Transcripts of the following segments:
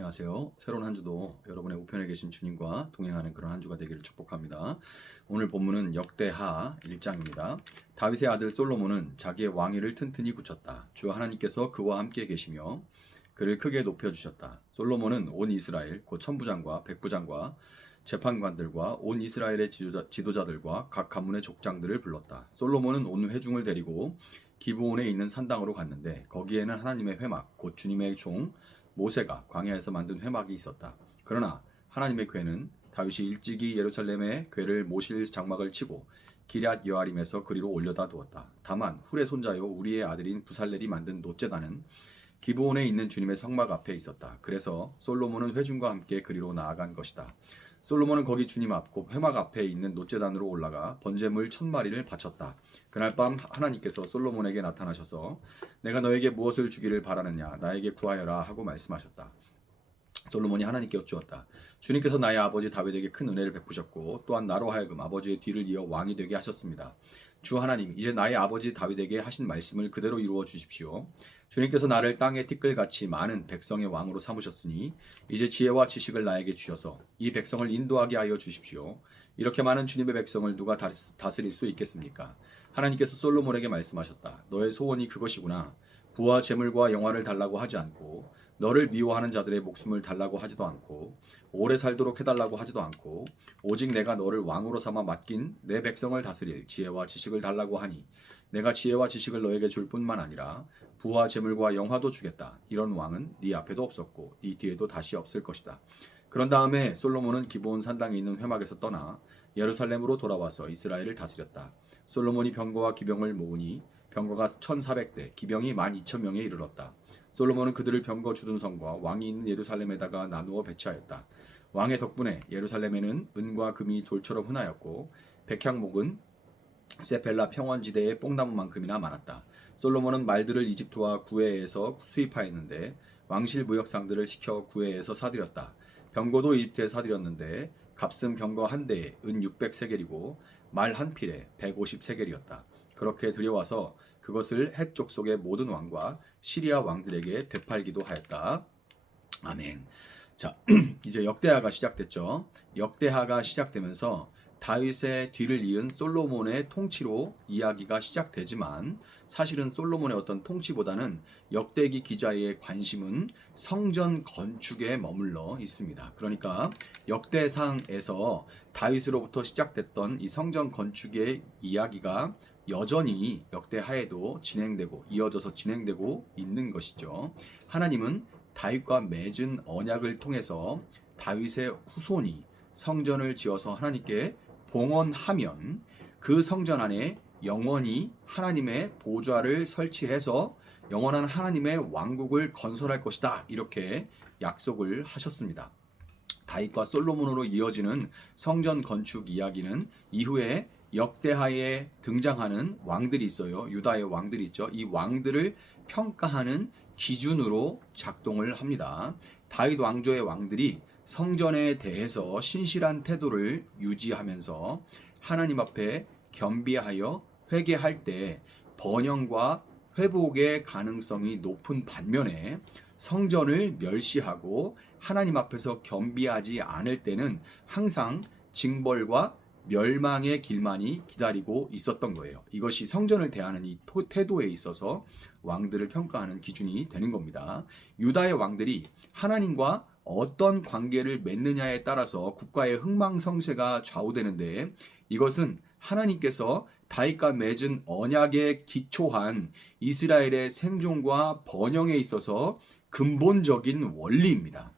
안녕하세요. 새로운 한 주도 여러분의 우편에 계신 주님과 동행하는 그런 한 주가 되기를 축복합니다. 오늘 본문은 역대하 1장입니다. 다윗의 아들 솔로몬은 자기의 왕위를 튼튼히 굳혔다. 주 하나님께서 그와 함께 계시며 그를 크게 높여주셨다. 솔로몬은 온 이스라엘 곧 천부장과 백부장과 재판관들과 온 이스라엘의 지도자들과 각 가문의 족장들을 불렀다. 솔로몬은 온 회중을 데리고 기브온에 있는 산당으로 갔는데 거기에는 하나님의 회막 곧 주님의 종 모세가 광야에서 만든 회막이 있었다. 그러나 하나님의 궤는 다윗이 일찍이 예루살렘에 궤를 모실 장막을 치고 기럇 여아림에서 그리로 올려다 두었다. 다만 훌의 손자요 우리의 아들인 부살렐이 만든 놋제단은 기브온에 있는 주님의 성막 앞에 있었다. 그래서 솔로몬은 회중과 함께 그리로 나아간 것이다. 솔로몬은 거기 주님 앞 곧 회막 앞에 있는 놋제단으로 올라가 번제물 1000마리를 바쳤다. 그날 밤 하나님께서 솔로몬에게 나타나셔서 내가 너에게 무엇을 주기를 바라느냐 나에게 구하여라 하고 말씀하셨다. 솔로몬이 하나님께 여쭈었다. 주님께서 나의 아버지 다윗에게 큰 은혜를 베푸셨고 또한 나로 하여금 아버지의 뒤를 이어 왕이 되게 하셨습니다. 주 하나님, 이제 나의 아버지 다윗에게 하신 말씀을 그대로 이루어 주십시오. 주님께서 나를 땅의 티끌같이 많은 백성의 왕으로 삼으셨으니 이제 지혜와 지식을 나에게 주셔서 이 백성을 인도하게 하여 주십시오. 이렇게 많은 주님의 백성을 누가 다스릴 수 있겠습니까? 하나님께서 솔로몬에게 말씀하셨다. 너의 소원이 그것이구나. 부와 재물과 영화를 달라고 하지 않고 너를 미워하는 자들의 목숨을 달라고 하지도 않고 오래 살도록 해달라고 하지도 않고 오직 내가 너를 왕으로 삼아 맡긴 내 백성을 다스릴 지혜와 지식을 달라고 하니 내가 지혜와 지식을 너에게 줄 뿐만 아니라 부와 재물과 영화도 주겠다. 이런 왕은 네 앞에도 없었고 네 뒤에도 다시 없을 것이다. 그런 다음에 솔로몬은 기브온 산당에 있는 회막에서 떠나 예루살렘으로 돌아와서 이스라엘을 다스렸다. 솔로몬이 병거와 기병을 모으니 병거가 1400대, 기병이 12,000명에 이르렀다. 솔로몬은 그들을 병거 주둔성과 왕이 있는 예루살렘에다가 나누어 배치하였다. 왕의 덕분에 예루살렘에는 은과 금이 돌처럼 흔하였고 백향목은 세펠라 평원지대의 뽕나무만큼이나 많았다. 솔로몬은 말들을 이집트와 구해에서 수입하였는데 왕실 무역상들을 시켜 구해에서 사들였다. 병거도 이집트에 사들였는데 값은 병거 한 대에 은 600세겔이고 말 한 필에 150세겔이었다. 그렇게 들여와서 그것을 헷 족속의 모든 왕과 시리아 왕들에게 되팔기도 하였다. 아멘. 자, 이제 역대하가 시작됐죠. 역대하가 시작되면서 다윗의 뒤를 이은 솔로몬의 통치로 이야기가 시작되지만 사실은 솔로몬의 어떤 통치보다는 역대기 기자의 관심은 성전 건축에 머물러 있습니다. 그러니까 역대상에서 다윗으로부터 시작됐던 이 성전 건축의 이야기가 여전히 역대하에도 진행되고 이어져서 진행되고 있는 것이죠. 하나님은 다윗과 맺은 언약을 통해서 다윗의 후손이 성전을 지어서 하나님께 봉헌하면 그 성전 안에 영원히 하나님의 보좌를 설치해서 영원한 하나님의 왕국을 건설할 것이다. 이렇게 약속을 하셨습니다. 다윗과 솔로몬으로 이어지는 성전 건축 이야기는 이후에 역대하에 등장하는 왕들이 있어요. 유다의 왕들이 있죠. 이 왕들을 평가하는 기준으로 작동을 합니다. 다윗 왕조의 왕들이 성전에 대해서 신실한 태도를 유지하면서 하나님 앞에 겸비하여 회개할 때 번영과 회복의 가능성이 높은 반면에 성전을 멸시하고 하나님 앞에서 겸비하지 않을 때는 항상 징벌과 멸망의 길만이 기다리고 있었던 거예요. 이것이 성전을 대하는 이 태도에 있어서 왕들을 평가하는 기준이 되는 겁니다. 유다의 왕들이 하나님과 어떤 관계를 맺느냐에 따라서 국가의 흥망성쇠가 좌우되는데 이것은 하나님께서 다윗과 맺은 언약에 기초한 이스라엘의 생존과 번영에 있어서 근본적인 원리입니다.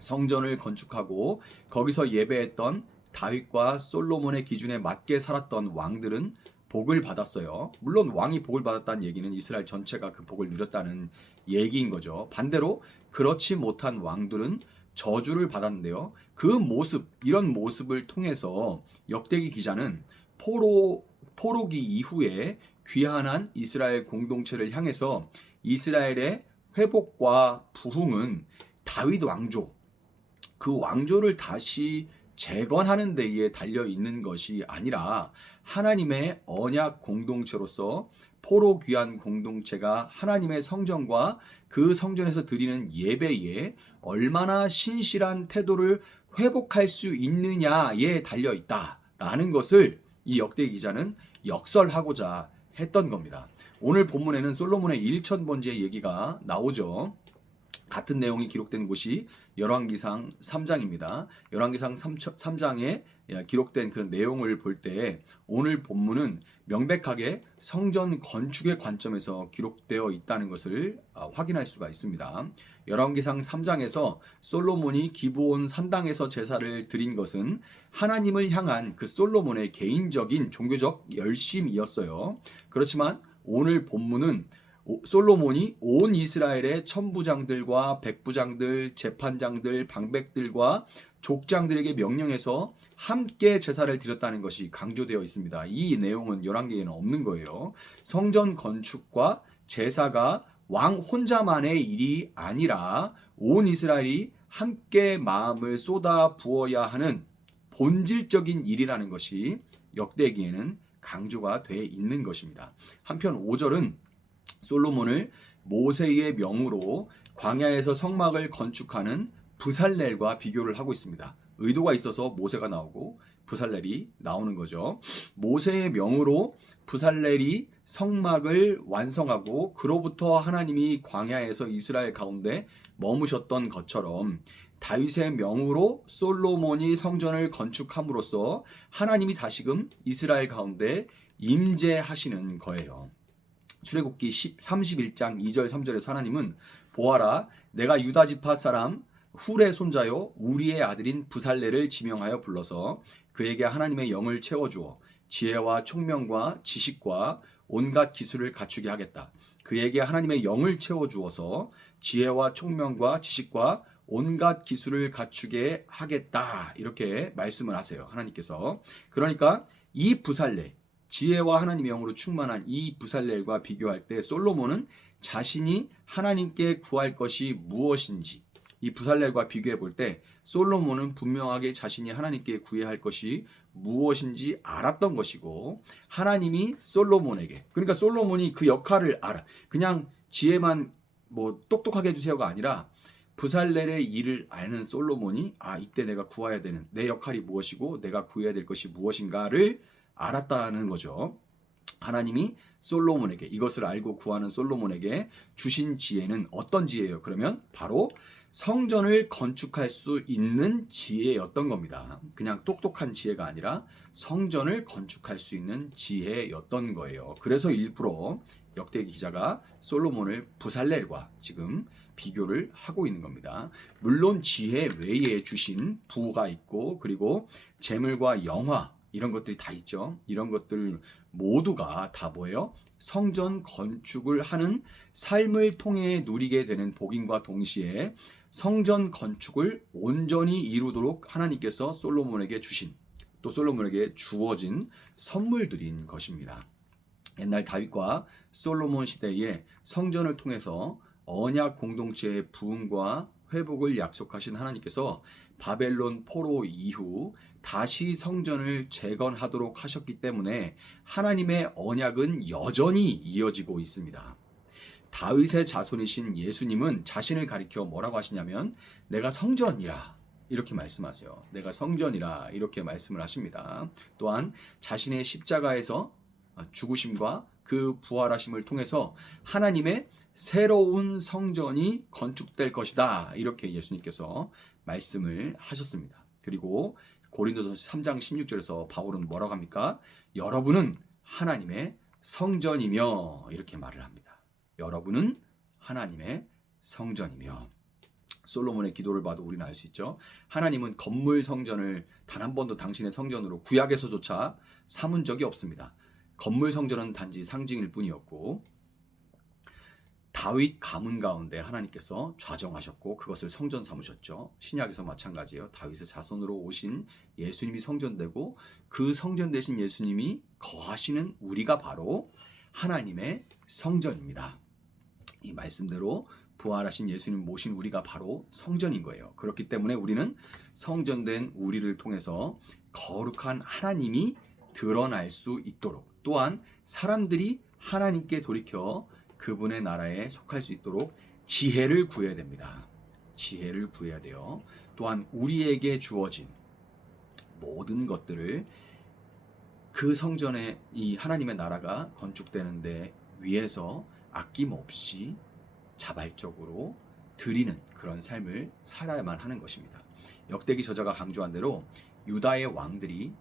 성전을 건축하고 거기서 예배했던 다윗과 솔로몬의 기준에 맞게 살았던 왕들은 복을 받았어요. 물론 왕이 복을 받았다는 얘기는 이스라엘 전체가 그 복을 누렸다는 얘기인 거죠. 반대로 그렇지 못한 왕들은 저주를 받았는데요. 그 모습, 이런 모습을 통해서 역대기 기자는 포로기 이후에 귀환한 이스라엘 공동체를 향해서 이스라엘의 회복과 부흥은 다윗 왕조, 그 왕조를 다시 재건하는 데에 달려 있는 것이 아니라 하나님의 언약 공동체로서 포로 귀한 공동체가 하나님의 성전과 그 성전에서 드리는 예배에 얼마나 신실한 태도를 회복할 수 있느냐에 달려 있다라는 것을 이 역대 기자는 역설하고자 했던 겁니다. 오늘 본문에는 솔로몬의 1000번째 얘기가 나오죠. 같은 내용이 기록된 곳이 열왕기상 3장입니다. 열왕기상 3장에 기록된 그런 내용을 볼 때 오늘 본문은 명백하게 성전 건축의 관점에서 기록되어 있다는 것을 확인할 수가 있습니다. 열왕기상 3장에서 솔로몬이 기브온 산당에서 제사를 드린 것은 하나님을 향한 그 솔로몬의 개인적인 종교적 열심이었어요. 그렇지만 오늘 본문은 솔로몬이 온 이스라엘의 천부장들과 백부장들, 재판장들, 방백들과 족장들에게 명령해서 함께 제사를 드렸다는 것이 강조되어 있습니다. 이 내용은 열왕기에는 없는 거예요. 성전 건축과 제사가 왕 혼자만의 일이 아니라 온 이스라엘이 함께 마음을 쏟아 부어야 하는 본질적인 일이라는 것이 역대기에는 강조가 돼 있는 것입니다. 한편 5절은 솔로몬을 모세의 명으로 광야에서 성막을 건축하는 브살렐과 비교를 하고 있습니다. 의도가 있어서 모세가 나오고 브살렐이 나오는 거죠. 모세의 명으로 브살렐이 성막을 완성하고 그로부터 하나님이 광야에서 이스라엘 가운데 머무셨던 것처럼 다윗의 명으로 솔로몬이 성전을 건축함으로써 하나님이 다시금 이스라엘 가운데 임재하시는 거예요. 출애굽기 31장 2절 3절에서 하나님은 보아라 내가 유다 지파 사람 훌의 손자요 우리의 아들인 브살레를 지명하여 불러서 그에게 하나님의 영을 채워주어 지혜와 총명과 지식과 온갖 기술을 갖추게 하겠다. 그에게 하나님의 영을 채워주어서 지혜와 총명과 지식과 온갖 기술을 갖추게 하겠다. 이렇게 말씀을 하세요. 하나님께서. 그러니까 이 브살레 지혜와 하나님의 영으로 충만한 이 브살렐과 비교할 때 솔로몬은 자신이 하나님께 구할 것이 무엇인지 이 브살렐과 비교해 볼 때 솔로몬은 분명하게 자신이 하나님께 구해야 할 것이 무엇인지 알았던 것이고 하나님이 솔로몬에게 그러니까 솔로몬이 그 역할을 알아. 그냥 지혜만 뭐 똑똑하게 해주세요가 아니라 브살렐의 일을 아는 솔로몬이 이때 내가 구해야 되는 내 역할이 무엇이고 내가 구해야 될 것이 무엇인가를 알았다는 거죠. 하나님이 솔로몬에게 이것을 알고 구하는 솔로몬에게 주신 지혜는 어떤 지혜예요? 그러면 바로 성전을 건축할 수 있는 지혜였던 겁니다. 그냥 똑똑한 지혜가 아니라 성전을 건축할 수 있는 지혜였던 거예요. 그래서 일부러 역대기 기자가 솔로몬을 브살렐과 지금 비교를 하고 있는 겁니다. 물론 지혜 외에 주신 부가 있고 그리고 재물과 영화 이런 것들이 다 있죠. 이런 것들 모두가 다 뭐예요? 성전 건축을 하는 삶을 통해 누리게 되는 복임과 동시에 성전 건축을 온전히 이루도록 하나님께서 솔로몬에게 주신 또 솔로몬에게 주어진 선물들인 것입니다. 옛날 다윗과 솔로몬 시대에 성전을 통해서 언약 공동체의 부흥과 회복을 약속하신 하나님께서 바벨론 포로 이후 다시 성전을 재건하도록 하셨기 때문에 하나님의 언약은 여전히 이어지고 있습니다. 다윗의 자손이신 예수님은 자신을 가리켜 뭐라고 하시냐면 내가 성전이라 이렇게 말씀하세요. 내가 성전이라 이렇게 말씀을 하십니다. 또한 자신의 십자가에서 죽으심과 그 부활하심을 통해서 하나님의 새로운 성전이 건축될 것이다. 이렇게 예수님께서 말씀을 하셨습니다. 그리고 고린도서 3장 16절에서 바울은 뭐라고 합니까? 여러분은 하나님의 성전이며 이렇게 말을 합니다. 여러분은 하나님의 성전이며 솔로몬의 기도를 봐도 우리는 알 수 있죠. 하나님은 건물 성전을 단 한 번도 당신의 성전으로 구약에서조차 삼은 적이 없습니다. 건물 성전은 단지 상징일 뿐이었고 다윗 가문 가운데 하나님께서 좌정하셨고 그것을 성전 삼으셨죠. 신약에서 마찬가지예요. 다윗의 자손으로 오신 예수님이 성전되고 그 성전 되신 예수님이 거하시는 우리가 바로 하나님의 성전입니다. 이 말씀대로 부활하신 예수님 모신 우리가 바로 성전인 거예요. 그렇기 때문에 우리는 성전된 우리를 통해서 거룩한 하나님이 드러날 수 있도록 또한 사람들이 하나님께 돌이켜 그분의 나라에 속할 수 있도록 지혜를 구해야 됩니다. 지혜를 구해야 돼요. 또한 우리에게 주어진 모든 것들을 그 성전에 이 하나님의 나라가 건축되는데 위해서 아낌없이 자발적으로 드리는 그런 삶을 살아야만 하는 것입니다. 역대기 저자가 강조한 대로 유다의 왕들이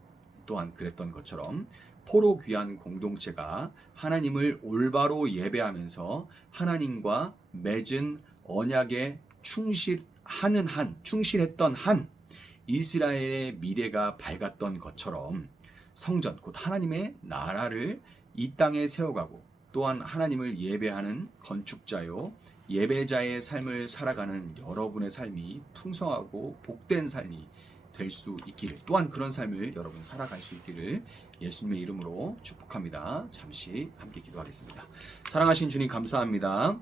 또한 그랬던 것처럼 포로 귀한 공동체가 하나님을 올바로 예배하면서 하나님과 맺은 언약에 충실했던 한 이스라엘의 미래가 밝았던 것처럼 성전 곧 하나님의 나라를 이 땅에 세워가고 또한 하나님을 예배하는 건축자요 예배자의 삶을 살아가는 여러분의 삶이 풍성하고 복된 삶이 될 수 있기를 또한 그런 삶을 여러분 살아갈 수 있기를 예수님의 이름으로 축복합니다. 잠시 함께 기도하겠습니다. 사랑하신 주님 감사합니다.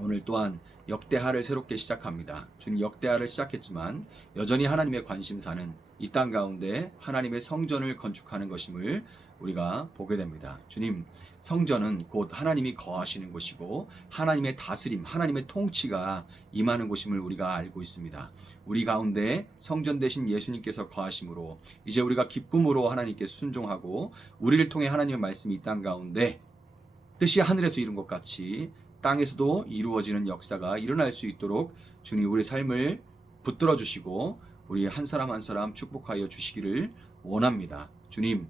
오늘 또한 역대하를 새롭게 시작합니다. 주님 역대하를 시작했지만 여전히 하나님의 관심사는 이 땅 가운데 하나님의 성전을 건축하는 것임을 우리가 보게 됩니다. 주님 성전은 곧 하나님이 거하시는 곳이고 하나님의 다스림, 하나님의 통치가 임하는 곳임을 우리가 알고 있습니다. 우리 가운데 성전 되신 예수님께서 거하심으로 이제 우리가 기쁨으로 하나님께 순종하고 우리를 통해 하나님의 말씀이 이 땅 가운데 뜻이 하늘에서 이룬 것 같이 땅에서도 이루어지는 역사가 일어날 수 있도록 주님 우리 삶을 붙들어 주시고 우리 한 사람 한 사람 축복하여 주시기를 원합니다. 주님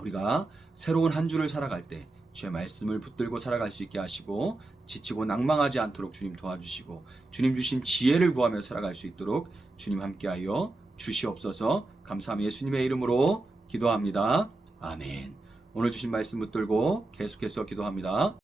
우리가 새로운 한 주를 살아갈 때 주의 말씀을 붙들고 살아갈 수 있게 하시고 지치고 낭망하지 않도록 주님 도와주시고 주님 주신 지혜를 구하며 살아갈 수 있도록 주님 함께하여 주시옵소서. 감사하며 예수님의 이름으로 기도합니다. 아멘. 오늘 주신 말씀 붙들고 계속해서 기도합니다.